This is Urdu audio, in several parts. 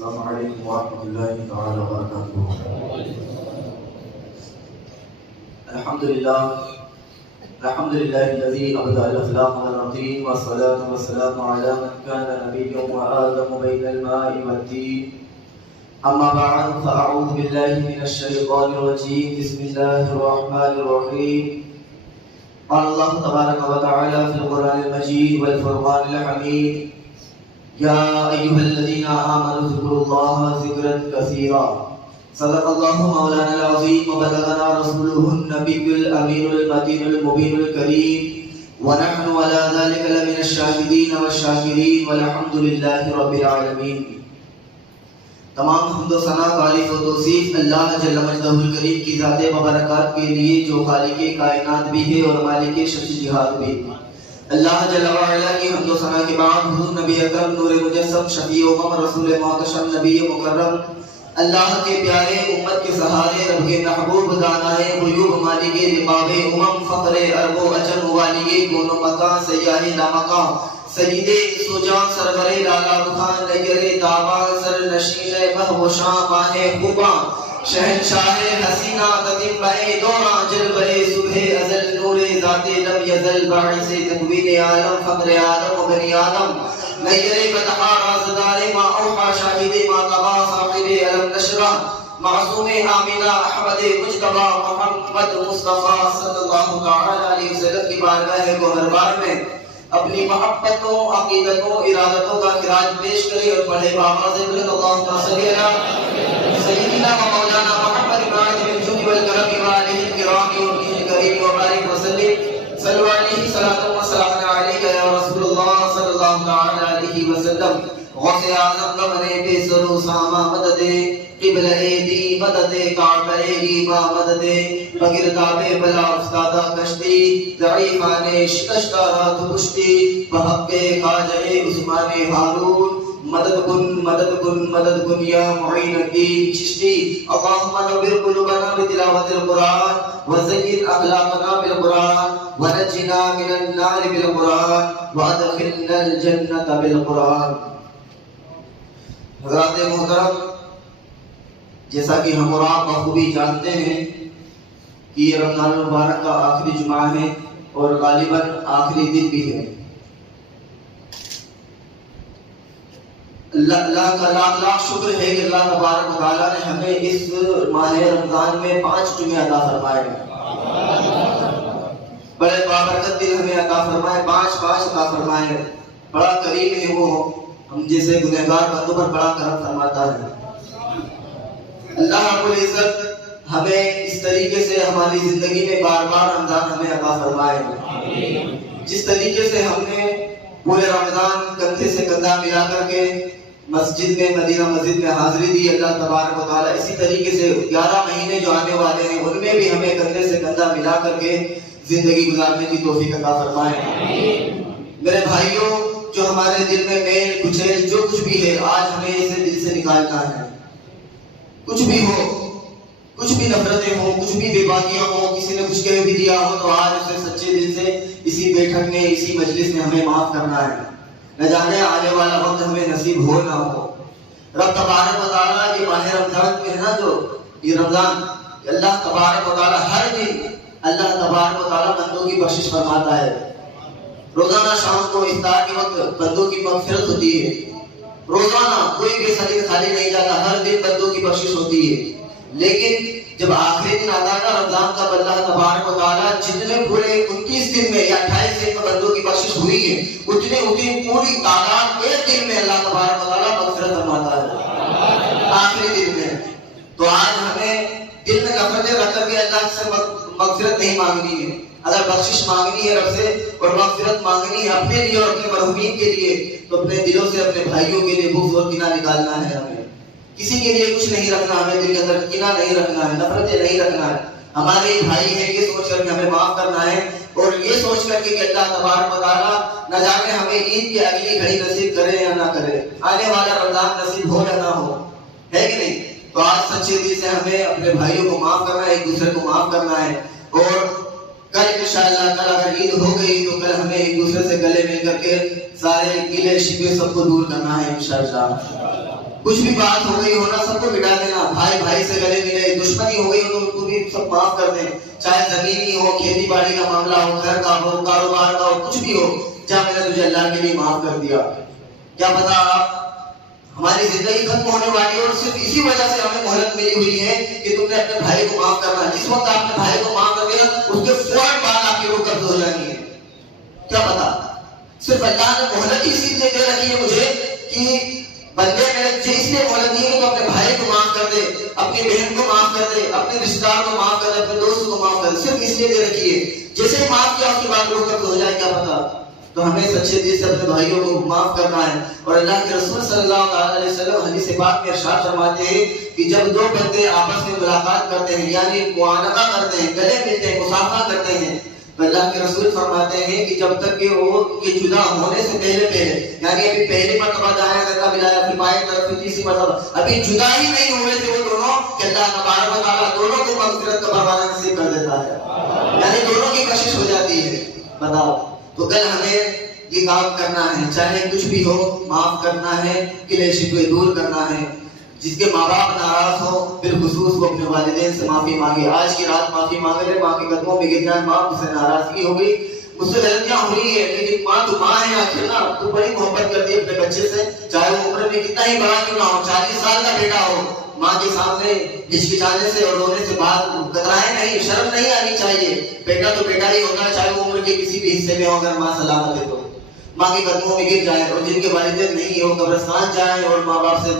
السلام علیکم ورحمۃ اللہ تعالی وبرکاتہ۔ الحمد للہ الذی ابدع الاخلاق والرتین والصلاة والسلام علی من کان نبیا وآدم بین الماء والدین، اما بعد فاعوذ باللہ من الشیطان الرجیم، بسم اللہ الرحمن الرحیم۔ قال اللہ تبارک و تعالی فی القرآن المجید والفرقان الحمید، یا ایھا الذین آمنوا اذکروا اللہ ذکرا کثیرا، صدق اللہ مولانا العظیم وبلغنا رسولہ النبی الامین المتین المبین الکریم، ونحن علی ذلک لمن الشاہدین والشاکرین، والحمد للہ رب العالمین۔ تمام حمد و ثنا، تعریف و توصیف اللہ جل مجدہ الکریم کی ذات مبارکات کے لیے جو خالق کائنات بھی ہے اور مالک شمس جہاد بھی۔ اللہ جل وعلا کی حمد و ثنا کے بعد حضور نبی اکرم نور مجسم شفیع امم رسول محتشم نبی مکرم، اللہ کے پیارے امت کے سہارے، رب کے محبوب دانائے غیوب مالک رباب امم، فخر عرب و عجم والی کون و مکان، سیاہ لامکان، سید سوجان سرور لالا بخان، نگر تابان سر نشین مہوشاں ماہ خوباں، شہنشاہ حسینہ تتمہ دوران جلوہ صبح ازل، نور ذات لم یزل، باعث تکوین عالم، فخر عالم و بنی آدم، نیر فتحہ رازدار ما اوحا، شاہد ما طبع، صاحب علم نشرہ، معصوم آمینہ احمد مجتبہ محمد مصطفیٰ صلی اللہ تعالی علیہ وسلم کی بارگاہ گوہربار میں اپنی محبتوں، عقیدتوں، ارادتوں کا خراج پیش کرے اور پڑھے بآواز بلند اللہم صلی علی سیدنا و مولانا محمد ابراہیم الجود والکرم وآلہ الکرام وآلہ الکریم وبارک وسلم، صلو علیہ صلاۃ و سلام علیک یا رسول اللہ صلی اللہ تعالی علیہ وسلم۔ غوث اعظم گمنے پہ سرو ساما مدد، قبلہ دی مدد، کعبہ ایما مدد، بگرداب بلا افتادہ کشتی، ضعیفان شکشتہ رات پشتی، بحق خواجہ عثمان ہارون، مدد کن یا معین الدین چشتی، اللہم نور قلوبنا بتلاوت القرآن، وزین اخلاقنا بالقرآن، ونجنا من النار بالقرآن، وادخلنا الجنت بالقرآن۔ حضرات محترم، جیسا کہ ہم اور آپ بخوبی جانتے ہیں کہ یہ رمضان المبارک کا آخری جمعہ ہے اور غالباً آخری دن بھی ہے۔ اللہ کا لاکھ لاکھ شکر ہے کہ اللہ تبارک و تعالیٰ نے ہمیں اس ماہ رمضان میں 5 جمعے عطا فرمائے، بڑے بابرکت دن ہمیں عطا فرمائے، 5 عطا فرمائے۔ بڑا کریم ہے وہ، ہم جیسے گنہگار بندوں پر بڑا کرم فرماتا ہے۔ اللہ رب العزت ہمیں اس طریقے سے ہماری زندگی میں بار بار رمضان ہمیں عطا فرمائے، جس طریقے سے ہم نے پورے رمضان کندھے سے کندھا ملا کر کے مسجد میں، مدینہ مسجد میں حاضری دی، اللہ تبارک و تعالیٰ اسی طریقے سے 11 مہینے جو آنے والے ہیں ان میں بھی ہمیں کندھے سے کندھا ملا کر کے زندگی گزارنے کی توفیق عطا فرمائے۔ میرے بھائیوں، جو ہمارے دل میں میل کچیل جو کچھ بھی ہے، آج ہمیں اسے دل سے نکالنا ہے۔ کچھ بھی ہو، کچھ بھی نفرتیں ہوں، کچھ بھی بے باکیاں ہوں، کسی نے کچھ کہہ بھی دیا ہو تو آج اسے سچے دل سے اسی بیٹھک میں، اسی مجلس میں ہمیں معاف کرنا ہے، نہ جانے آنے والا وقت ہمیں نصیب ہو نہ ہو۔ رب تبارک و تعالیٰ یہ ماہ رمضان میں ہے نا، جو یہ رمضان، اللہ تبارک و تعالیٰ ہر دن اللہ تبارک و تعالیٰ بندوں کی بخشش فرماتا ہے۔ روزانہ شام کو افطار کے وقت بندوں کی مغفرت ہوتی ہے، روزانہ کوئی بھی خلیل خالی نہیں جاتا، ہر دن بندوں کی بخشش ہوتی ہے۔ لیکن جب آخری دن آتا ہے رمضان کا، اللہ تبارک و تعالیٰ جتنے پورے 29 دن میں یا 28 دن میں بندوں کی بخشش ہوئی ہے، اتنی پوری تعداد ایک دن میں اللہ تبارک و تعالیٰ مغفرت فرماتا ہے آخری دن میں۔ تو آج ہمیں دل میں نفرتیں رکھ کر کے اللہ سے مغفرت نہیں مانگنی ہے۔ اگر بخشش مانگنی ہے رب سے اور مغفرت مانگنی ہے اپنے لیے اور اپنے مرحومین کے لیے، تو اپنے دلوں سے اپنے بھائیوں کے لیے بغض اور کینہ نکالنا ہے ہمیں۔ کسی کے لیے کچھ نہیں رکھنا، ہمیں دل کے اندر کینہ نہیں رکھنا ہے، نفرتیں نہیں رکھنا ہے۔ ہمارے بھائی ہیں یہ سوچ کر کے ہمیں معاف کرنا ہے، اور یہ سوچ کر کے کہ اللہ تبارک و تعالیٰ نہ جانے ہمیں عید کی اگلی گھڑی نصیب کرے یا نہ کرے، آنے والا رمضان نصیب ہو یا نہ ہو، ہے کہ نہیں؟ تو آج سچے دل سے ہمیں اپنے بھائیوں کو معاف کرنا ہے، ایک دوسرے کو معاف کرنا ہے، اور کل انشاءاللہ کل اگر عید ہو گئی تو کل ہمیں ایک دوسرے سے گلے مل کر کے سارے گلے شکوے سب کو دور کرنا ہے انشاءاللہ۔ کچھ بھی بات ہو گئی ہو نا سب کو مٹا دینا، بھائی بھائی سے گلے ملے، دشمنی ہو گئی ہو تو ان کو بھی سب معاف کر دیں، چاہے زمینی ہو، کھیتی باڑی کا معاملہ ہو، گھر کا ہو، کاروبار کا ہو، کچھ بھی ہو، جا میں نے تجھے اللہ کے لیے معاف کر دیا. کیا پتا ہماری زندگی ختم ہونے والی ہے اور صرف اسی وجہ سے ہمیں مہلت ملی ہوئی ہے کہ تم نے اپنے بھائی کو معاف کرنا ہے. جس وقت آپ اپنے بھائی کو معاف کر دیا اس کے فوراً بعد آپ کی روح قبض ہو جانی ہے. کیا پتا صرف اللہ نے مہلت ہی اسی لیے دے رکھی ہے مجھے کہ بندے میرے اس لیے مہلت نہیں ہے تو اپنے بھائی کو معاف کر دے، اپنی بہن کو معاف کر دے، اپنے رشتے دار کو معاف کر دے، اپنے دوست کو معاف کر دے، صرف اس لیے دے رکھی ہے. جیسے معاف کیا اس کے بعد روح قبض ہو جائے کیا پتا. تو ہمیں سچے دل سے اپنے بھائیوں کو معاف کرنا ہے. اور اللہ کے رسول صلی اللہ علیہ وسلم حدیث پاک میں ارشاد فرماتے ہیں کہ جب دو بندے آپس میں ملاقات کرتے ہیں یعنی معانقہ کرتے ہیں، گلے ملتے ہیں، مصافحہ کرتے ہیں، تو اللہ کے رسول فرماتے ہیں کہ جب تک کہ وہ یہ جدا ہونے سے پہلے یعنی ابھی پہلی مرتبہ دائیں کا ملایا، پھر بائیں طرف، پھر تیسری مرتبہ ابھی جدا ہی نہیں ہوئے تھے وہ دونوں، کہ اللہ تبارک و تعالیٰ دونوں کو مغفرت کا پروانہ نصیب کر دیتا ہے. یعنی دونوں کی کشش ہو جاتی ہے. بتاؤ تو کل ہمیں یہ کام کرنا ہے، چاہے کچھ بھی ہو معاف کرنا ہے، گلے شکوے دور کرنا ہے. جس کے ماں باپ ناراض ہو بالخصوص وہ اپنے والدین سے معافی مانگے. آج کی رات معافی مانگے، ماں کے قدموں میں گر جائیں. ماں سے ناراضگی ہو گئی، مجھ سے غلطیاں ہوئی ہے، لیکن ماں تو ماں ہے آخر نا، تو بڑی محبت کرتی ہے اپنے بچے سے، چاہے وہ عمر میں کتنا ہی بڑا کیوں نہ ہو، 40 سال کا بیٹا ہو. ماں کے سامنے ہچکچانے سے اور رونے سے بات کترائے نہیں، شرم نہیں آنی چاہیے. بیٹا تو بیٹا ہی ہوتا ہے، چاہے وہ عمر کے کسی بھی حصے میں ہو. اگر ماں سلامت ہے تو ماں کے قدموں میں گر جائے، اور جن کے والدین نہیں ہو قبرستان جائیں اور ماں باپ سے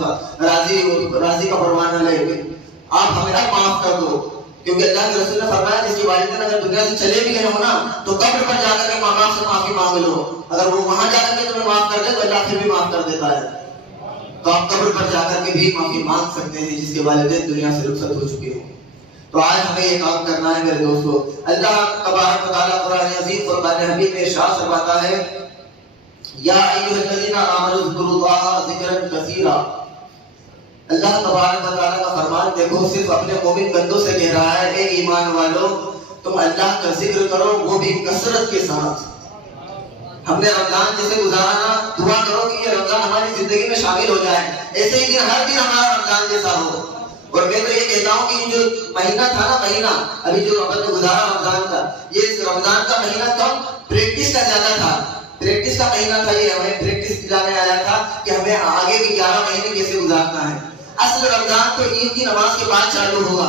راضی کا پروانہ لے. آپ ہمیں معاف کر دو، کیونکہ اللہ کے رسول نے فرمایا جس کے والدین اگر دنیا سے چلے بھی گئے ہو نا تو قبر پر جا کر کے ماں باپ سے معافی مانگ لو. اگر وہ وہاں جا کر کے تمہیں معاف کر دے تو اللہ پھر بھی معاف کر دیتا ہے. تو آپ قبر پر جا کر کے بھی معافی مانگ سکتے ہیں جس کے والدین دنیا سے رخصت ہو چکے ہوں. تو آج ہمیں یہ کام کرنا ہے میرے دوستو. اللہ تبارک و تعالیٰ قرآن عظیم فرقان حمید میں ارشاد فرماتا ہے یا ایھا الذین آمنوا اذکروا اللہ ذکرا کثیرا. اللہ تبارک و تعالیٰ کا فرمان دیکھو صرف اپنے مومن بندوں سے کہہ رہا ہے، اے ایمان والو تم اللہ کا ذکر کرو، وہ بھی کثرت کے ساتھ. ہم نے رمضان جیسے گزارا نا، دعا کرو کہ یہ رمضان ہماری زندگی میں شامل ہو جائے، ایسے ہی دن ہر دن ہمارا رمضان جیسا ہو. اور میں تو یہ کہتا ہوں کہ جو مہینہ تھا نا، مہینہ ابھی جو ہم نے گزارا رمضان کا، یہ رمضان کا مہینہ کم پریکٹس کا زیادہ تھا. پریکٹس کا مہینہ تھا، یہ ہمیں پریکٹس دلانے آیا تھا کہ ہمیں آگے کے 11 مہینے کیسے گزارنا ہے. اصل رمضان تو عید کی نماز کے بعد چالو ہوگا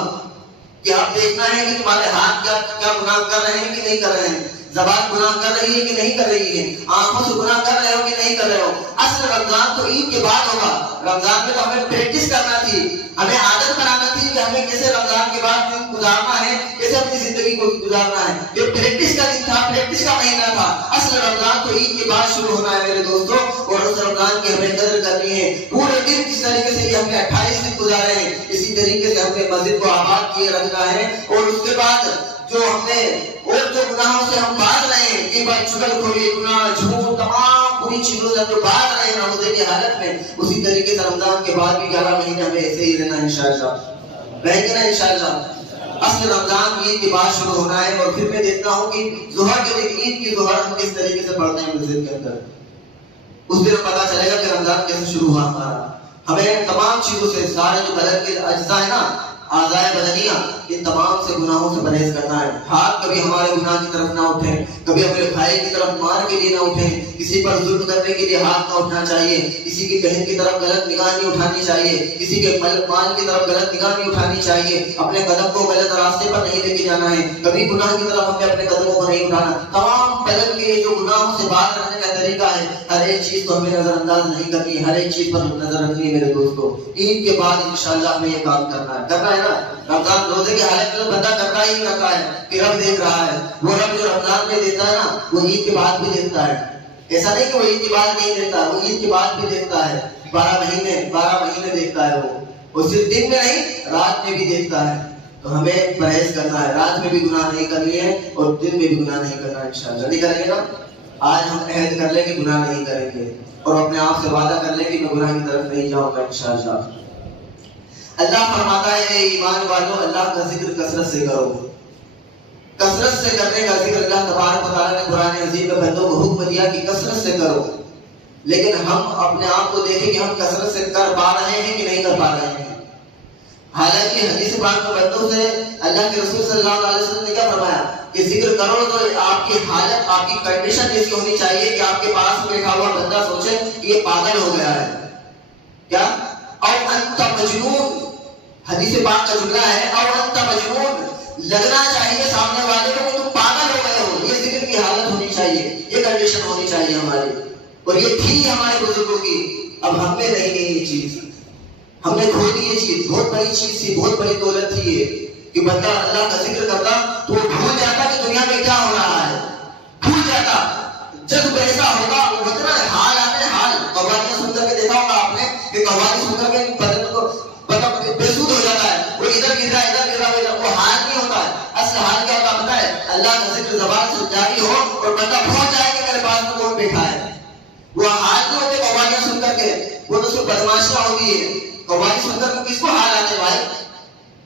کہ آپ دیکھنا ہے کہ تمہارے ہاتھ کیا گناہ کر رہے ہیں کہ نہیں کر رہے ہیں، زبان گناہ کر رہی ہے کہ نہیں کر رہی ہے، آنکھوں سے گناہ کر رہے ہو کہ نہیں کر رہے ہو. اصل رمضان تو عید کے بعد ہوگا. رمضان میں تو ہمیں پریکٹس کرنا تھی، ہمیں عادت بنانا تھی کہ ہمیں کیسے رمضان کے بعد دن گزارنا ہے، کیسے اپنی زندگی کو گزارنا ہے. یہ پریکٹس کا دن تھا، پریکٹس کا مہینہ تھا. اصل رمضان تو عید کے بعد شروع ہونا ہے میرے دوستوں. اور اس رمضان کی ہمیں قدر کرنی ہے. پورے دن جس طریقے سے ہم نے 28 دن گزارے ہیں، اسی طریقے سے ہم نے مسجد کو آباد کیے رکھنا ہے. اور اس کے بعد جو ہم نے اور جو گناہوں سے ہم باز رہے ہیں، یہ بات چغل کھوری، گناہ، جھوٹ، تمام بری چیزوں سے جو باز رہے ہیں روزے کی حالت میں، اسی طریقے سے رمضان کے بعد بھی 11 مہینے ہمیں ایسے ہی رہنا انشاءاللہ. رہیں گے نا انشاءاللہ. اصل رمضان عید کے بعد شروع ہونا ہے. اور پھر میں دیکھتا ہوں کہ ظہر کے دن عید کی ظہر ہم کس طریقے سے پڑھتے ہیں مسجد کے اندر. اس دن پتہ چلے گا کہ رمضان کیسے شروع ہوا ہمارا. ہمیں تمام چیزوں سے، سارے جو بدن کے اجزاء ہے نا، اعضاء بدنیہ، ان تمام سے گناہوں سے پرہیز کرنا ہے. ہاتھ کبھی ہمارے گناہ کی طرف نہ اٹھیں، کبھی اپنے بھائی کی طرف مار کے لیے نہ اٹھیں، کسی پر ظلم کرنے کے لیے ہاتھ نہ اٹھنا چاہیے، کسی کی بہن کی طرف غلط نگاہ نہیں اٹھانی چاہیے، کسی کے مال کی طرف غلط نگاہ نہیں اٹھانی چاہیے، اپنے قدم کو غلط راستے پر نہیں لے کے جانا ہے، کبھی گناہ کی طرف ہمیں اپنے قدموں کو نہیں اٹھانا. تمام بدن کے جو گناہوں سے باز رہنے کا طریقہ ہے، ہر ایک چیز کو ہمیں نظر انداز نہیں کرنی، ہر ایک چیز پر نظر رکھنی ہے میرے دوستو. عید کے بعد انشاءاللہ ہمیں یہ کام کرنا ہے نا. رمضان روزے کی حالت میں بندہ کرتا ہی کرتا ہے کہ رب دیکھ رہا ہے. وہ رب جو رمضان میں دیتا ہے نا، وہ عید کے بعد بھی دیکھتا ہے. ایسا نہیں کہ وہ عید کے بعد نہیں دیتا، وہ عید کے بعد بھی دیکھتا ہے. 12 مہینے دیکھتا ہے وہ صرف دن میں نہیں رات میں بھی دیکھتا ہے. تو ہمیں پرہیز کرنا ہے، رات میں بھی گناہ نہیں کرنی ہے اور دن میں بھی گناہ نہیں کرنا. انشاءاللہ نہیں کریں گے نا. آج ہم عہد کر لیں کہ گناہ نہیں کریں گے اور اپنے آپ سے وعدہ کر لیں کہ میں گناہ کی طرف نہیں جاؤں گا انشاءاللہ. اللہ فرماتا ہے اے ایمان والو اللہ کا ذکر کثرت سے کرو. کثرت سے کرنے کا ذکر اللہ تبارک و تعالیٰ نے قرآن عظیم میں بندوں کو حکم دیا کہ کثرت سے کرو. لیکن ہم اپنے آپ کو دیکھیں کہ ہم کثرت سے کر پا رہے ہیں کہ نہیں کر پا رہے ہیں. حالانکہ حدیث پاک میں بندوں سے اللہ کے رسول صلی اللہ علیہ وسلم نے کیا فرمایا کہ ذکر کرو تو آپ کی حالت، آپ کی کنڈیشن ایسی ہونی چاہیے کہ آپ کے پاس بیٹھا ہوا بندہ سوچے کہ یہ پاگل ہو گیا ہے. کیا او انت مجنون، حدیث پاک کا جملہ ہے او انت مجنون، لگنا چاہیے سامنے والے کو کہ تم پاگل ہو گئے ہو. یہ ذکر کی حالت ہونی چاہیے، یہ کنڈیشن ہونی چاہیے ہماری، اور یہ تھی ہمارے بزرگوں کی. اب ہم میں نہیں ہے یہ چیز، ہم نے کھو دی یہ چیز. بہت بڑی چیز تھی، بہت بڑی دولت تھی یہ کہ بندہ اللہ کا ذکر کرتا تو وہ بھول جاتا کہ دنیا میں کیا ہو رہا ہے، بھول جاتا. جب ایسا ہوگا وہ بتنا حال آتے حال قوالیاں سن کر کے دیکھا ہوگا آپ نے کہ قوالی سن کر کے بدن کو بے سود ہو جاتا ہے، وہ ادھر گر رہا ہے ادھر گر رہا ہے، وہ حال نہیں ہوتا ہے. اصل حال کیا ہوتا پتا ہے؟ اللہ کا ذکر زبان سے جاری ہو اور بندہ پہنچ جائے کہ میرے پاس میں کون بیٹھا ہے. وہ حال نہیں ہوتے قوالیاں سن کر کے، وہ تو صرف بدماشیاں ہوتی ہے. قوالی سن کر کس کو حال آتے بھائی؟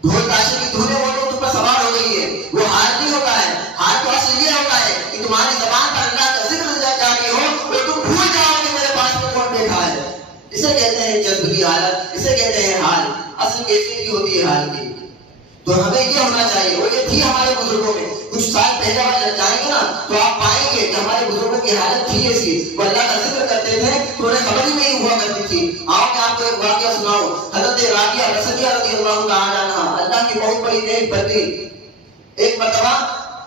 ڈھول تاشے کی دھنیں وہ لوگ تم پر سوار ہو گئی ہے، وہ حال نہیں ہوتا ہے. حال تو اصل یہ ہوتا ہے کہ تمہاری زبان پر اللہ کا ذکر جاری ہو اور تم بھول جاؤ کہ میرے پاس میں کون بیٹھا ہے. اسے کہتے ہیں جذب کی حالت، اسے کہتے ہیں حال. اصل کیفیت ہوتی ہے حال کی. تو ہمیں یہ ہونا چاہیے، اور یہ تھی ہمارے بزرگوں میں. کچھ سال پہلے آپ جائیں گے نا تو آپ پائیں گے کہ ہمارے بزرگوں کی حالت تھی ایسی، وہ اللہ کا ذکر کرتے تھے تو انہیں خبر ہی نہیں ہوا کرتی تھی. آؤ میں آپ کو ایک واقعہ سناؤں. حضرت رابعہ بصریہ رضی اللہ تعالی عنہا، اللہ کی بہت بڑی نیک بندی. ایک مرتبہ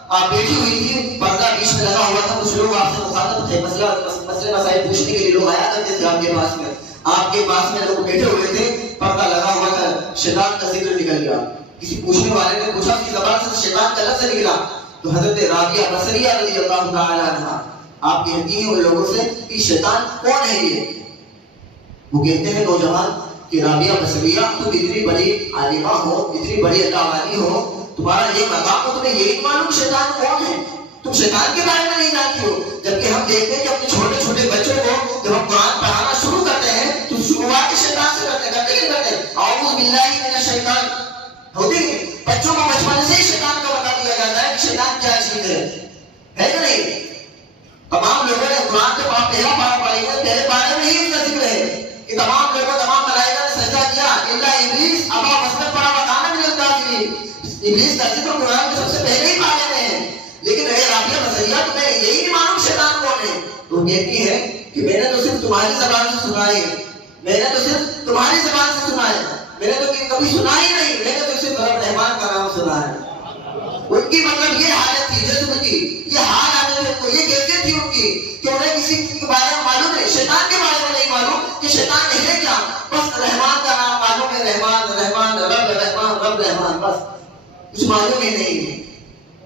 آپ بیٹھی ہوئی تھی، پردہ بیچ میں لگا ہوا تھا، کچھ لوگ آپ سے مخاطب تھے، مسئلے مسائل پوچھنے کے لیے لوگ آیا کرتے تھے آپ کے پاس میں. آپ کے پاس میں لوگ بیٹھے ہوئے تھے، پردہ لگا ہوا تھا، شیطان کا ذکر نکل گیا. کسی پوچھنے والے نے پوچھا، اس کی زبان سے شیطان کا لفظ نکلا. تو حضرت رابعہ بصریہ رضی اللہ تعالی عنہا آپ کہتی ہیں ان لوگوں سے کہ شیطان کون ہے یہ؟ وہ کہتے ہیں نوجوان کہ رابعہ بصریہ تم اتنی بڑی عالمہ ہو، اتنی بڑی اللہ والی ہو، تمہارا یہ مقام ہو، تمہیں یہی معلوم شیطان کون ہے؟ تم شیطان کے بارے میں نہیں جانتی ہو. جبکہ ہم دیکھتے ہیں کہ اپنے چھوٹے چھوٹے بچوں کو جب ہم قرآن پڑھانا شروع کرتے ہیں تو شروعات شیطان سے کرتے ہیں. اعوذ باللہ من الشیطان ہوتے ہیں. بچوں کو بچپن سے ہی شیطان کا بتا دیا جاتا ہے کہ شیطان کیا چیز ہے کہ نہیں؟ تمام لوگوں نے قرآن کے پہلا پارہ پڑھی ہے، پہلے پارے میں ہی اس کا ذکر ہے کہ تمام لوگوں تمام ملائکہ نے سجدہ کیا الا ابلیس ابا واستكبر وكان من الكافرین. ابلیس کا ذکر قرآن کے سب سے پہلے ہی پارے میں ہے. لیکن اے رابعہ بصریہ تمہیں یہی نہیں معلوم شیطان کون ہے؟ تو کہتی ہے کہ میں نے تو صرف تمہاری زبان سے سنا ہے، میں نے تو صرف تمہاری زبان سے سنا ہے، میں نے تو کبھی سنا ہی نہیں، میں نے تو صرف رب رحمان کا نام سنا ہے. ان کی مطلب یہ حالت تھی جذب کی، یہ حال آنے کو یہ کیفیت تھی ان کی کہ انہیں کسی کے بارے میں معلوم نہیں، شیطان کے بارے میں نہیں معلوم کہ شیطان ہے کیا، بس رحمان کا نام معلوم ہے، رحمان رحمان رب رحمان رب رحمان، بس کچھ معلوم ہی نہیں ہے.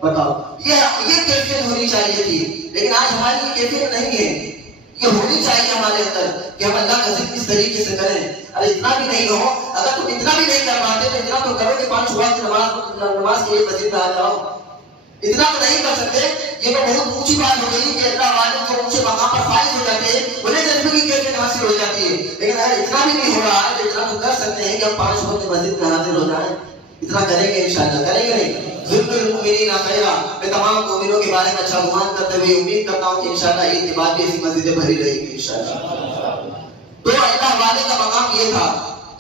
بتاؤ یہ کیفیت ہونی چاہیے تھی. لیکن آج ہماری یہ کیفیت نہیں ہے. یہ ہونی چاہیے ہمارے اندر کہ ہم اللہ کا ذکر اس طریقے سے کریں. ارے اتنا بھی نہیں ہو، اگر تم اتنا بھی نہیں کر پاتے تو اتنا تو کرو کہ 5 وقت نماز کے لیے مسجد میں آ جاؤ. اتنا تو نہیں کر سکتے. یہ تو بہت اونچی بات ہو گئی کہ اللہ والے جو اونچے مقام پر فائز ہو جاتے ہیں انہیں جذبے کی کیفیت حاصل ہو جاتی ہے. لیکن اگر اتنا بھی نہیں ہو رہا ہے تو اتنا تو کر سکتے ہیں کہ ہم 5 وقت مسجد میں حاضر ہو جائیں. اتنا کریں گے انشاءاللہ، کریں گے نہیں؟ ذکر المؤمنین خیرا، میں تمام مومنوں کے بارے میں اچھا گمان کرتے ہوئے امید کرتا ہوں کہ انشاءاللہ عید کے بعد بھی ایسی مسجدیں بھری رہیں گی انشاءاللہ. تو اللہ والے کا مقام یہ تھا،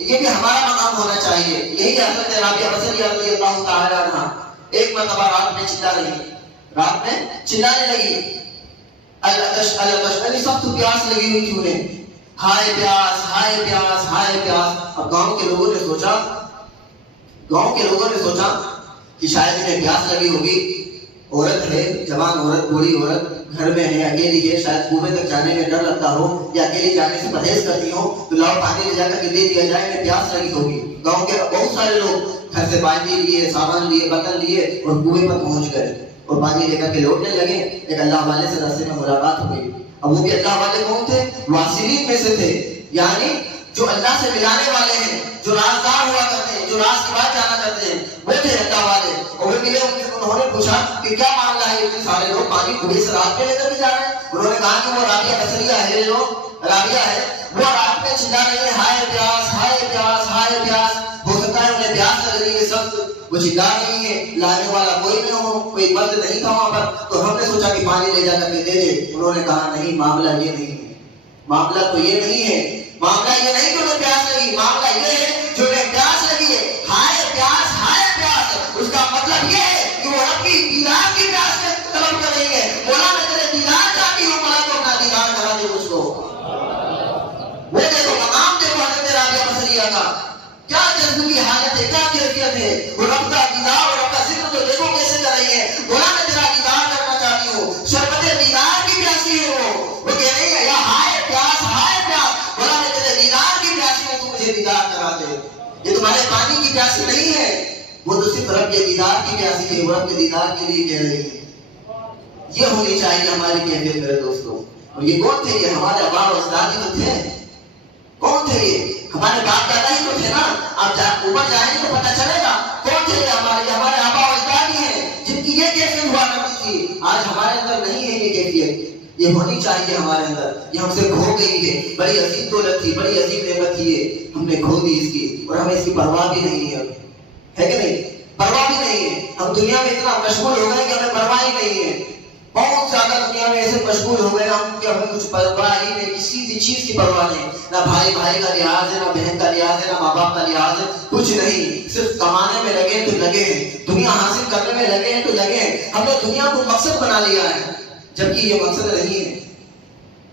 یہ بھی ہمارا مقام ہونا چاہیے. یہی حضرت رابعہ بصریہ رضی اللہ تعالی عنہا ایک مرتبہ رات میں چلانے لگی. اللہ سخت پیاس لگی ہوئی تھی انہیں، ہائے پیاس ہائے پیاس ہائے پیاس. اب گاؤں کے لوگوں نے سوچا کہ شاید انہیں پیاس لگی ہوگی. عورت ہے، جوان عورت، بوڑھی عورت، گھر میں ہے، اکیلی ہے، شاید کنویں تک جانے میں ڈر لگتا ہو یا اکیلی جانے سے پرہیز کرتی ہو، تو لاؤ پانی لے جا کر کے دے دیا جائے، انہیں پیاس لگی ہوگی. گاؤں کے بہت سارے لوگ گھر سے پانی لیے، سامان لیے، برتن لیے اور کنویں پر پہنچ گئے اور پانی لے کر کے لوٹنے لگے. ایک اللہ والے سے راستے میں ملاقات ہو گئی. اب وہ بھی اللہ والے کون تھے؟ واصلین میں سے تھے، یعنی جو اللہ سے ملانے والے ہیں، جو رازدار ہوا کرتے ہیں، جو راز کی بات جانا کرتے ہیں، وہ تھے اللہ والے. اور وہ ملے، انہوں نے پوچھا کہ کیا معاملہ ہے، اتنے سارے لوگ پانی کنویں سے رات میں لے کر کے جا رہے ہیں؟ انہوں نے کہا کہ وہ رابعہ بصریہ ہے، جو رابعہ ہے وہ رات میں چلا رہی ہے، ہائے پیاس ہائے پیاس ہائے پیاس. ہو سکتا ہے انہیں پیاس لگ رہی ہے سخت، وہ چلا رہی ہے، لانے والا کوئی نہ ہو، کوئی مرد نہیں تھا وہاں پر. تو ہم نے سوچا کہ پانی لے جا کر کے دے دے. انہوں نے کہا نہیں، معاملہ یہ نہیں ہے. معاملہ تو یہ نہیں ہے، معاملہ یہ نہیں کہ انہیں پیاس لگی، معاملہ یہ ہے جو انہیں پیاس لگی ہے، ہائے پیاس، اس کا مطلب یہ ہے کہ وہ رب کی دیدار کی پیاس سے طلب کر رہی ہے۔ مولا میں تیرے دیدار چاہتی ہوں، مولا کو اپنا دیدار کرا دے مجھ کو۔ وہ دیکھو مقام دیکھو حضرت رابعہ بصریہ کا، کیا جذب کی حالت ہے، کیا کیفیت ہے، وہ رب کا دیدار اور رب کا ذکر تو دیکھو کیسے کر رہی ہے۔ مولا میں تیرا دیدار کرنا چاہتی ہوں، شربت دیدار کی پیاسی ہے وہ کہہ رہی ہے یا ہائے پیاس، مولا میں تیرے دیدار کی پیاسی ہوں، تو مجھے دیدار کرا دے۔ یہ تمہارے پانی کی پیاسی نہیں ہے، وہ تو صرف رب کے دیدار کی پیاسی ہے، وہ رب کے دیدار کے لیے کہہ رہی ہے۔ یہ ہونی چاہیے ہماری کیفیت میرے دوستوں۔ اور یہ کون تھے؟ یہ ہمارے آبا و اجداد ہی تو تھے۔ کون تھے یہ؟ ہمارے باپ دادا ہی تو تھے نا۔ آپ اوپر جائیں گے تو پتہ چلے گا کون تھے یہ ہمارے آبا و اجداد ہی ہیں جن کی یہ کیفیت ہوا کرتی تھی۔ آج ہمارے اندر نہیں ہے یہ کیفیت، یہ ہونی چاہیے ہمارے اندر۔ یہ ہم سے کھو گئی ہے، بڑی عظیم دولت تھی، بڑی عظیم نعمت تھی، یہ ہم نے کھو دی اس کی، اور ہمیں اس کی پرواہ بھی نہیں ہے کہ نہیں؟ پرواہ بھی نہیں ہے۔ ہم دنیا میں اتنا مشغول ہو گئے کہ ہمیں پرواہ ہی نہیں ہے۔ بہت زیادہ دنیا میں ایسے مشغول ہو گئے ہم کہ ہمیں کچھ پرواہ ہی نہیں، کسی بھی چیز کی پرواہ نہیں۔ نہ بھائی کا لحاظ ہے، نہ بہن کا لحاظ ہے، نہ ماں باپ کا لحاظ ہے، کچھ نہیں۔ صرف کمانے میں لگے تو لگے ہیں، دنیا حاصل کرنے میں لگے ہیں تو لگے ہیں۔ ہم نے دنیا کو مقصد بنا لیا ہے، جبکہ یہ مقصد نہیں ہے،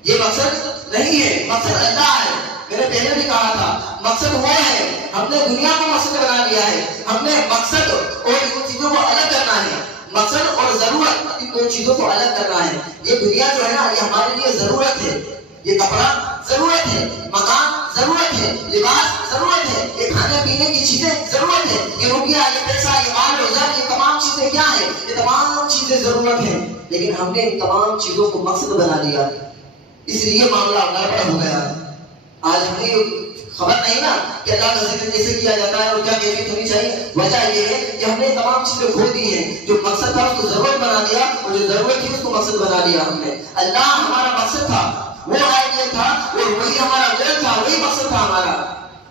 یہ مقصد نہیں ہے، مقصد اللہ ہے۔ میں نے پہلے بھی کہا تھا مقصد وہ ہے، ہم نے دنیا کو مقصد بنا لیا ہے۔ ہم نے مقصد اور ان چیزوں کو الگ کرنا ہے، مقصد اور ضرورت ان دو چیزوں کو الگ کرنا ہے۔ یہ دنیا جو ہے نا، یہ ہمارے لیے ضرورت ہے، یہ کپڑا ضرورت ہے، مکان ضرورت ہے، لباس ضرورت ہے، یہ کھانے پینے کی چیزیں ضرورت ہے، یہ روپیہ، یہ پیسہ، یہ مال و زر، یہ تمام چیزیں کیا ہیں؟ یہ تمام چیزیں ضرورت ہیں۔ لیکن ہم نے ان تمام چیزوں کو مقصد بنا لیا، اس لیے معاملہ گڑبڑ ہو گیا۔ آج ہمیں خبر نہیں نا کہ اللہ کا ذکر کیسے کیا جاتا ہے اور کیا کیفیت ہونی چاہیے۔ وجہ یہ ہے کہ ہم نے تمام چیزیں کھو دی ہیں، جو مقصد تھا اس کو ضرورت بنا دیا، اور جو ضرورت تھی اس کو مقصد بنا دیا ہم نے۔ اللہ ہمارا مقصد تھا، وہ آئیڈیل تھا، اور وہی ہمارا گول تھا، وہی مقصد تھا ہمارا،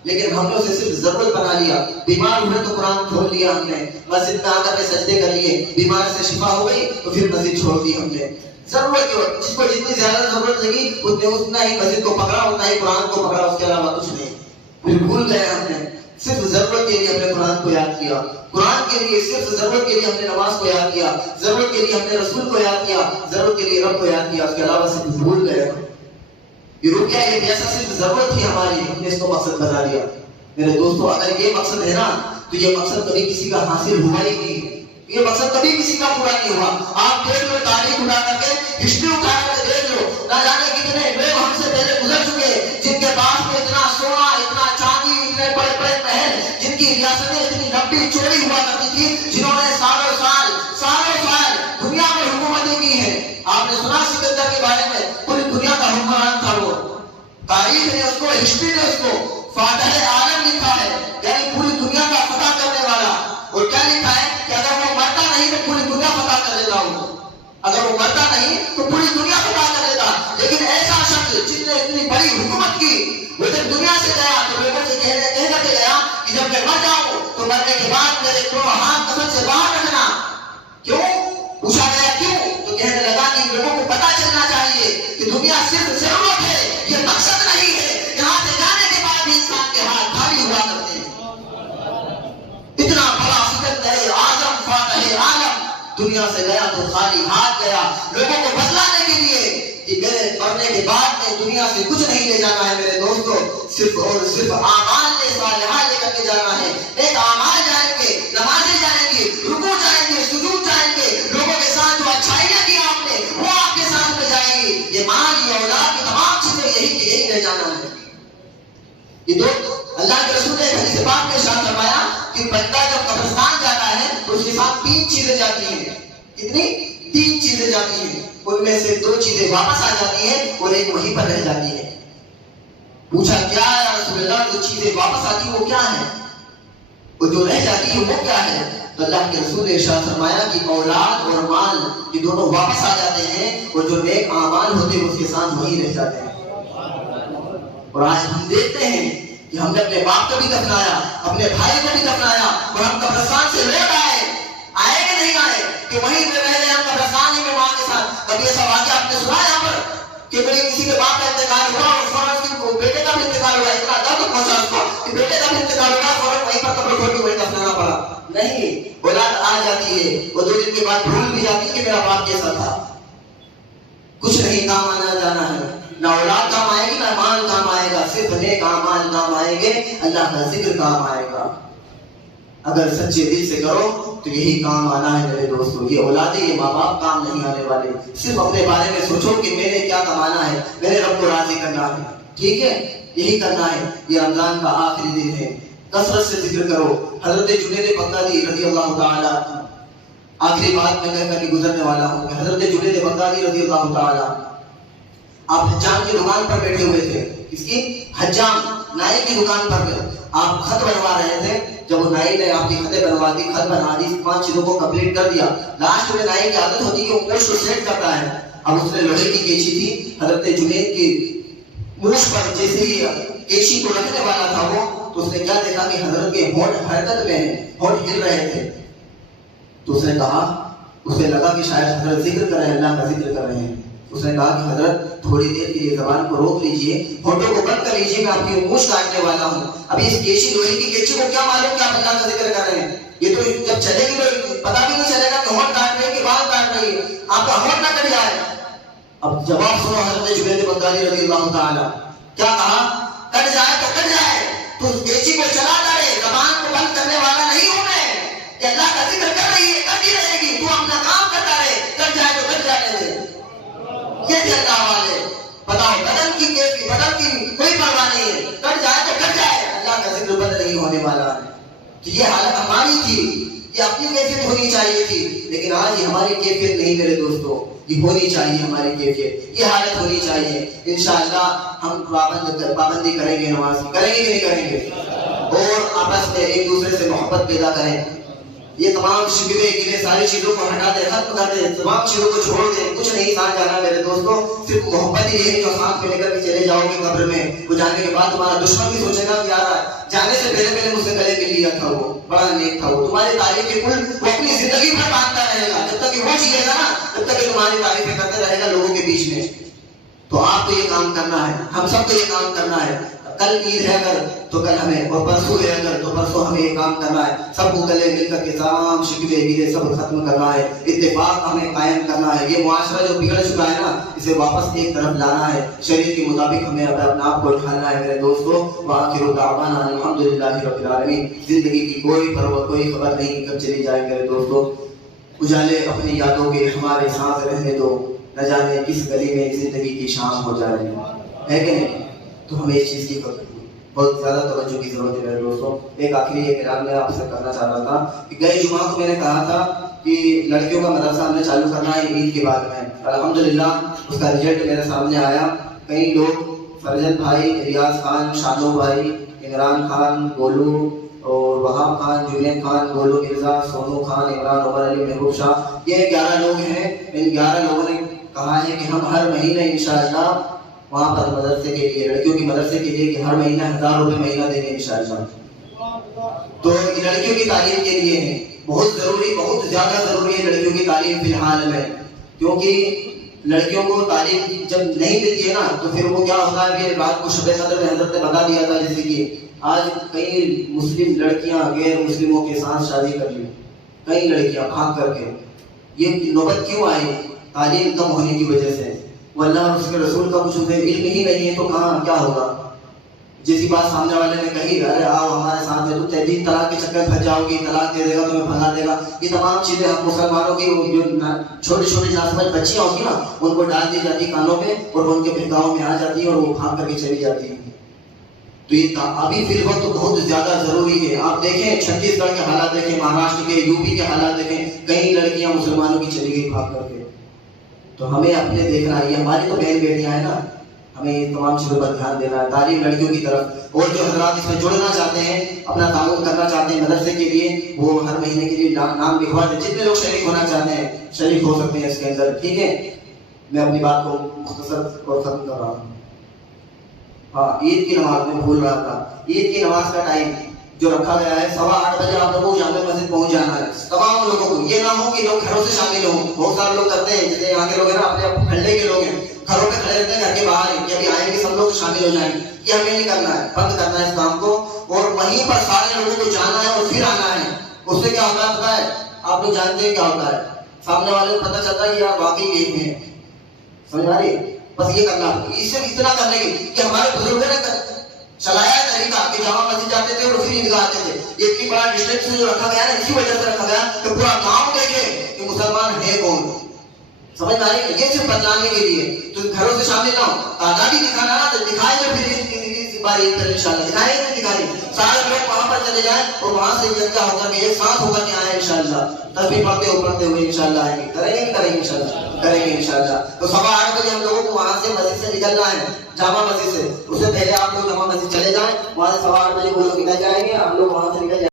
لیکن ہم نے اسے صرف ضرورت بنا لیا۔ بیمار ہوئے تو قرآن کھول لیا ہم نے، مسجد میں آ کر سجدے کر لیے، بیمار سے شفا ہو گئی تو پھر مسجد چھوڑ دی ہم نے۔ ضرورت جو جس کو جتنی زیادہ ضرورت لگی اتنا ہی مسجد کو پکڑا، اتنا ہی قرآن کو پکڑا، اس کے علاوہ کچھ نہیں۔ پھر بھول گئے ہم نے، صرف ضرورت کے لیے ہم نے قرآن کو یاد کیا، قرآن کے لیے صرف ضرورت کے لیے ہم نے نماز کو یاد کیا، ضرورت کے لیے ہم نے رسول کو یاد کیا، ضرورت کے لیے رب کو یاد کیا، اس کے علاوہ صرف بھول گئے ہم۔ یہ روپیہ یہ پیسہ صرف ضرورت تھی ہماری، ہم نے اس کو مقصد بنا لیا۔ میرے دوستو، اگر یہ مقصد ہے نا تو یہ مقصد کبھی کسی کا حاصل ہوا ہی نہیں، یہ مقصد کبھی کسی کا پورا نہیں ہوا۔ آپ دیکھ لو تاریخ اٹھا کر کے، ہسٹری اٹھا کر کے دیکھ لو، نہ جانے کتنے لوگ ہم سے پہلے گزر چکے جن کے پاس میں اتنا سونا، اتنا چاندی، اتنے بڑے بڑے محل، جن کی ریاستیں اتنی لمبی چوڑی ہوا کرتی تھی، جنہوں نے سالوں سال دنیا میں حکومتیں کی ہیں۔ آپ نے سنا سکندر کے بارے میں، پوری دنیا کا حکمران تھا وہ۔ تاریخ نے اس کو، ہسٹری نے اس کو فاتح عالم لکھا ہے، یعنی پوری دنیا کا فتح کرنے والا۔ اور کیا لکھا ہے کہ اگر وہ مرتا نہیں تو پوری دنیا فتح کر لیتا ہوں، اگر وہ مرتا نہیں تو پوری دنیا فتح کر لیتا۔ لیکن ایسا شخص جس نے اتنی بڑی حکومت کی، وہ جب دنیا سے گیا تو لوگوں سے کہہ کر کے گیا کہ جب میں مر جاؤں تو مرنے کے بعد میرے دونوں ہاتھ کفن سے باہر رکھنا۔ کیوں؟ پوچھا گیا کیوں؟ تو کہنے لگا کہ لوگوں کو پتا چلنا چاہیے کہ دنیا صرف ضرورت ہے، یہ مقصد نہیں ہے۔ یہاں سے جانے کے بعد بھی انسان کے ہاتھ خالی ہوا کرتے ہیں۔ اتنا بڑا سکندر اعظم فاتح عالم دنیا سے گیا تو خالی ہاتھ گیا، لوگوں کو بتلانے کے لیے کہ میرے مرنے کے بعد میں دنیا سے کچھ نہیں لے جانا ہے میرے دوستو، صرف اور صرف اعمال صالحہ لے کر کے جانا ہے۔ ایک اعمال جائیں گے، نمازیں جائیں گی، رکوع جائیں گے، سجود جائیں گے، لوگوں کے ساتھ جو اچھائیاں کی آپ نے وہ آپ کے ساتھ میں جائے گی۔ یہ مال، یہ اولاد، یہ تمام چیزیں یہی لے جانا ہے۔ یہ دو اللہ کے رسول نے حدیث پاک میں ارشاد فرمایا کہ بندہ جب قبرستان جاتا ہے تو اس کے ساتھ 3 چیزیں جاتی ہیں۔ کتنی؟ 3 چیزیں جاتی ہیں، ان میں سے 2 چیزیں واپس آ جاتی ہیں اور ایک وہیں پر رہ جاتی ہے۔ پوچھا کیا ہے یا رسول اللہ؟ جو چیزیں واپس آتی ہیں وہ کیا ہے، اور جو رہ جاتی ہے وہ کیا ہے؟ تو اللہ کے رسول نے ارشاد فرمایا کہ اولاد اور مال یہ دونوں واپس آ جاتے ہیں، اور جو نیک اعمال ہوتے ہیں اس کے ساتھ وہی رہ جاتے ہیں۔ اور آج ہم دیکھتے ہیں کہ ہم نے اپنے باپ کو بھی دفنایا، اپنے بھائی کو بھی دفنایا، اور ہم قبرستان سے لوٹ آئے کہ نہیں آئے کہ وہیں پہ رہ گئے ہم قبرستان ہی میں ماں کے ساتھ۔ کبھی ایسا واقعہ آپ نے سنا یہاں پر کہ میرے کسی کے باپ کا انتقال ہوا اور فوراً کو بیٹے کا بھی انتقال ہوا، اتنا درد پہنچا اس کو کہ بیٹے کا بھی انتقال ہوا، فوراً وہیں پر قبر کھول کے وہیں دفنانا پڑا. نہیں، اولاد آ جاتی ہے، وہ 2 دن کے بعد بھول بھی جاتی ہے کہ میرا باپ کیسا تھا. کچھ نہیں کام آنا جانا ہے، نہ اولاد کام آئے گی نہ مال کام آئے گا، صرف نیک اعمال کام آئیں گے، اللہ کا ذکر کام آئے گا. اگر سچے دل سے کرو تو یہی کام آنا ہے میرے دوستو. یہ اولادیں، یہ ماں باپ کام نہیں آنے والے. صرف اپنے بارے میں سوچو کہ میں نے کیا کمانا ہے، میرے رب کو راضی کرنا ہے. ٹھیک ہے، یہی کرنا ہے. یہ رمضان کا آخری دن ہے، کثرت سے ذکر کرو. حضرت جنید بغدادی رضی اللہ تعالی، آخری بات میں کہہ کر کے گزرنے والا ہوں کہ حضرت جنید بغدادی رضی اللہ تعالی آپ حجام کی دکان پر بیٹھے ہوئے تھے. کس کی؟ حجام، نائی کی دکان پر آپ خط بنوا رہے تھے. جب وہ نائی نے آپ کی خطیں بنوا دی، خط بنا دی، 5 چیزوں کو کمپلیٹ کر دیا، لاسٹ میں نائی کی عادت ہوتی ہے کہ وہ موچھ کو سیٹ کرتا ہے. اب اس نے لوہے کی کیچی تھی، حضرت جنید کی موچھ پر جیسے ہی کیچی کو رکھنے والا تھا وہ، تو اس نے کیا دیکھا کہ حضرت کے ہونٹ حرکت میں ہیں، ہونٹ ہل رہے تھے. تو اس نے کہا، اسے لگا کہ شاید حضرت ذکر کر رہے ہیں، اللہ کا ذکر کر رہے ہیں. اس نے کہا کہ حضرت تھوڑی دیر کے لیے زبان کو روک لیجئے، ہونٹوں کو بند کر لیجئے، میں آپ کی مونچھ کاٹنے والا ہوں. ابھی اس کیچی، لوہے کی کیچی کو کیا معلوم کہ آپ اللہ کا ذکر کر رہے ہیں؟ یہ تو جب چلے گی تو پتا بھی نہیں چلے گا کہ ہونٹ کاٹ رہی ہے کہ بال کاٹ رہی ہے، آپ کا ہونٹ نہ کٹ جائے. اب جواب سنو حضرت جنید بغدادی رضی اللہ تعالی کیا کہا؟ کٹ جائے تو کٹ جائے، تو اس کیچی کو چلا ڈالے، زبان کو بند کرنے والا نہیں ہوں میں. کہ اللہ کا ذکر کر رہی ہے، کٹ ہی رہے گی، تو اپنا کام کرتا رہے، کٹ جائے تو کٹ جانے دے. یہ اللہ والے بتاؤ، بدن کی کوئی پرواہ نہیں ہے، کٹ جائے تو کٹ جائے، اللہ کا ذکر بند نہیں ہونے والا ہے. تو یہ حالت ہماری تھی، یہ اپنی کیفیت ہونی چاہیے تھی، لیکن آج یہ ہماری کیفیت نہیں میرے دوستو. یہ ہونی چاہیے ہماری کیفیت، یہ حالت ہونی چاہیے. انشاءاللہ ہم پابندی کریں گے نماز کی، کریں گے کہ نہیں کریں گے؟ اور آپس میں ایک دوسرے سے محبت پیدا کریں. یہ تمام شکوے گلے ساری چیزوں کو ہٹا دیں، ختم کر دیں، تمام چیزوں کو چھوڑ دیں. کچھ نہیں ساتھ جانا میرے دوستوں، صرف محبت ہی ہے جو ساتھ میں لے کر کے چلے جاؤ گے قبر میں. وہ جانے کے بعد تمہارا دشمن بھی سوچے گا کہ یار جانے سے پہلے مجھ سے گلے مل لیا تھا، وہ بڑا نیک تھا، وہ تمہاری تعریف کے پل وہ اپنی زندگی بھر باندھتا رہے گا. جب تک کہ وہ جیے گا نا، تب تک کہ تمہاری تعریفیں کرتے رہے گا لوگوں کے بیچ میں. تو آپ کو یہ کام کرنا ہے، ہم سب کو یہ کام کرنا ہے. کل عید ہے اگر تو کل ہمیں، اور پرسوں ہے اگر تو پرسوں ہمیں یہ کام کرنا ہے. سب کو گلے مل کر کے تمام شکوے گلے سب ختم کرنا ہے، اتفاق ہمیں قائم کرنا ہے. یہ معاشرہ جو بگڑ چکا ہے نا، اسے واپس ایک طرف لانا ہے، شریعت کے مطابق ہمیں اپنا آپ کو ڈھالنا ہے میرے دوستوں. وآخر دعوانا الحمدللہ رب العالمین. زندگی کی کوئی پرواہ، کوئی خبر نہیں کب چلی جائے میرے دوستوں. اجالے اپنی یادوں کے ہمارے ساتھ رہنے دو، نہ جانے کس گلی میں زندگی کی شام ہو جائے، ہے کہ نہیں؟ تو ہمیں اس چیز کی بہت زیادہ توجہ کی ضرورت ہے میرے دوستوں. ایک آخری اعلان میں آپ سے کرنا چاہ رہا تھا کہ گئے جمعہ کو میں نے کہا تھا کہ لڑکیوں کا مدرسہ ہم نے چالو کرنا ہے عید کے بعد میں. الحمدللہ اس کا رزلٹ میرے سامنے آیا. کئی لوگ، فرزن بھائی، ریاض خان، شانو بھائی، عمران خان، گولو اور وہاب خان، جنید خان، گولو مرزا، سونو خان، عمران، عمر علی، محبوب شاہ، یہ 11 لوگ ہیں. ان 11 لوگوں نے کہا ہے کہ ہم ہر مہینے انشاءاللہ وہاں پر مدرسے کے لیے، لڑکیوں کی مدرسے کے لیے کہ ہر مہینہ 1000 روپے مہینہ دیں گے انشاءاللہ. تو یہ لڑکیوں کی تعلیم کے لیے ہے، بہت ضروری، بہت زیادہ ضروری ہے لڑکیوں کی تعلیم فی الحال میں. کیونکہ لڑکیوں کو تعلیم جب نہیں ملتی ہے نا تو پھر وہ کیا ہوتا ہے کہ رات کو شب قدر میں حضرت نے بتا دیا تھا، جیسے کہ آج کئی مسلم لڑکیاں غیر مسلموں کے ساتھ شادی کر لی، کئی لڑکیاں بھاگ کر کے. یہ نوبت کیوں آئی؟ تعلیم کم ہونے کی وجہ سے. وہ اللہ اور اس کے رسول کا کچھ علم ہی نہیں ہے تو کہاں کیا ہوگا. جیسی بات سامنے والے نے کہی، ارے آؤ ہمارے ساتھ میں، تو 3 طلاق کے چکر پھنس جاؤ گی، طلاق دے دے گا، تمہیں بھگا دے گا. یہ تمام چیزیں ہم مسلمانوں کی جو چھوٹی چھوٹی ناسمجھ بچیاں ہوتی ہیں نا، ان کو ڈال دی جاتی کانوں میں اور ان کے بہکاؤں میں آ جاتی ہیں اور وہ بھاگ کر کے چلی جاتی ہیں. تو یہ ابھی فی الوقت بہت زیادہ ضروری ہے. آپ دیکھیں چھتیس گڑھ کے حالات دیکھیں، مہاراشٹر کے، یو پی کے حالات دیکھیں، کئی لڑکیاں مسلمانوں کی چلی گئی بھاگ کر کے. تو ہمیں اپنے دیکھنا ہے، ہماری تو بہن بیٹیاں ہیں نا، ہمیں تمام چیزوں پر دھیان دینا ہے، تعلیم لڑکیوں کی طرف. اور جو حضرات اس میں جڑنا چاہتے ہیں، اپنا تعاون کرنا چاہتے ہیں مدرسے کے لیے، وہ ہر مہینے کے لیے نام لکھوا دیں. جتنے لوگ شریک ہونا چاہتے ہیں شریک ہو سکتے ہیں اس کے اندر. ٹھیک ہے، میں اپنی بات کو مختصر اور ختم کر رہا ہوں. ہاں، عید کی نماز میں بھول رہا تھا. عید کی نماز کا ٹائم جو رکھا گیا ہے 8:15 بجے آپ لوگوں کو جامع مسجد پہنچ جانا ہے. تمام لوگوں کو، یہ نہ ہو کہ لوگ گھروں سے شامل ہوں. بہت سارے لوگ کرتے ہیں، جیسے یہاں کے لوگ ہیں نا، اپنے کھنڈے کے لوگ ہیں، گھروں پہ کھڑے رہتے ہیں، گھر کے باہر ہی کہ ابھی آئیں گے سب لوگ شامل ہو جائیں گے. یہ ہمیں نہیں کرنا ہے، بند کرنا ہے اس کام کو، اور وہیں پر سارے لوگوں کو جانا ہے اور پھر آنا ہے. اس سے کیا ہوتا ہے پتا ہے؟ آپ لوگ جانتے ہیں کیا ہوتا ہے، سامنے والے کو پتہ چلتا ہے کہ یار واقعی ایک ہیں. سمجھ آ رہی ہے؟ بس یہ کرنا ہے. اس سے اتنا کرنے کی کہ ہمارے بزرگوں نے چلایا ہے طریقہ کہ جامع مسجد جاتے تھے اور پھر عیدگاہ آتے تھے. یہ اتنی بڑا ڈسٹینس جو رکھا گیا ہے اسی وجہ سے رکھا گیا کہ پورا گاؤں دیکھے کہ مسلمان ہے کون. سمجھ میں آ رہی ہے؟ یہ صرف بتلانے کے لیے. تو گھروں سے شامل نہ ہو، تعداد ہی دکھانا نا تو دکھائیں گے پھر اس بار عید پر انشاءاللہ دکھائیں گے. دکھائیں سارے لوگ وہاں پر چلے جائیں اور وہاں سے یکجا ہو کر کے ایک ساتھ ہو کر کے آئیں انشاءاللہ. تصویر پڑھتے ہوئے انشاءاللہ آئیں گے. کریں گے کہ کریں گے انشاءاللہ؟ کریں گے انشاءاللہ. تو 8:15 بجے ہم لوگوں کو وہاں سے مسجد سے نکلنا ہے، جامع مسجد سے. اس سے پہلے آپ لوگ جامع مسجد چلے جائیں، وہاں سے 8:15 بجے وہ لوگ نکل جائیں گے، ہم لوگ وہاں سے نکل جائیں گے.